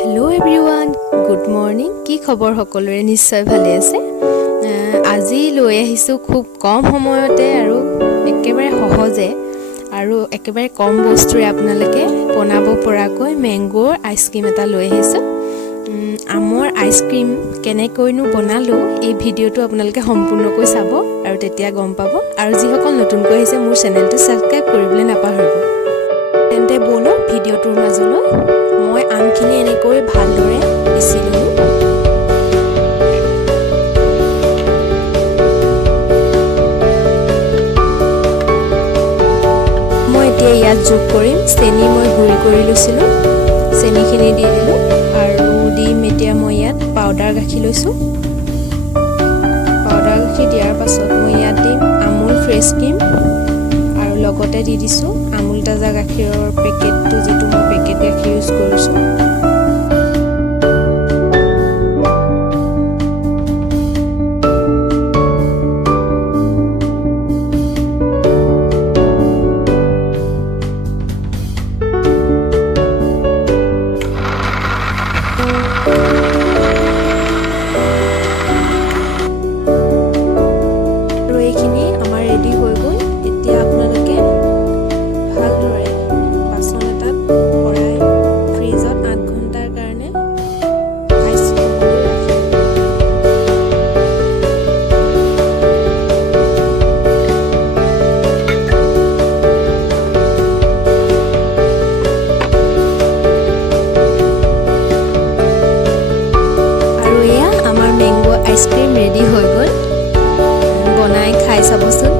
hello everyone good morning কি খবৰ সকলোৰে নিশ্চয় ভালে আছে আজি লৈ আহিছো খুব কম সময়তে আৰু একেবাৰে সহজে আৰু একেবাৰে কম বস্তুৰে আপোনালোকে বনাব পৰাকৈ ম্যাঙ্গোৰ আইসক্ৰীম এটা লৈ আহিছো আমৰ আইসক্ৰীম কেনেকৈনো বনালো এই ভিডিওটো আপোনালোকে সম্পূৰ্ণকৈ চাব আৰু তেতিয়া গম পাব আৰু যিসকল নতুনকৈ আহিছে মোৰ চেনেলটো সাবস্ক্ৰাইব কৰিবলৈ নাপাহৰিব তেন্তে বলো ভিডিওটোৰ মাজলৈ মই আমখিনি এনেকৈ ভালদৰে পিছি ললো মই এতিয়া ইয়াত যোগ কৰিম চেনি মই গুড়ি কৰি লৈছিলো চেনিখিনি দি দিলো আৰু দিম এতিয়া মই ইয়াত পাউডাৰ গাখীৰ লৈছো পাউডাৰ গাখীৰ দিয়াৰ পাছত মই ইয়াত দিম আমুল ফ্ৰেছ ক্ৰীম আৰু লগতে দি দিছো আমুল তাজা গাখীৰৰ পেকেটটো যেটো মই পেকেট গাখীৰ ইউজ কৰিছো আইসক্ৰীম ৰেডি হৈ গ'ল বনাই খাই চাবচোন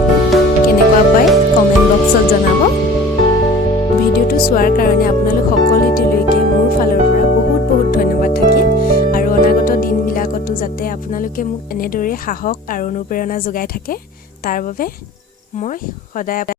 কেনেকুৱা পায় কমেন্ট বক্সত জনাব ভিডিওটো চোৱাৰ কাৰণে আপোনালোক সকলোলৈকে মোৰ ফালৰ পৰা বহুত বহুত ধন্যবাদ থাকিল আৰু অনাগত দিনবিলাকতো যাতে আপোনালোকে মোক এনেদৰে সাহস আৰু অনুপ্ৰেৰণা যোগাই থাকে তাৰ বাবে মই সদায়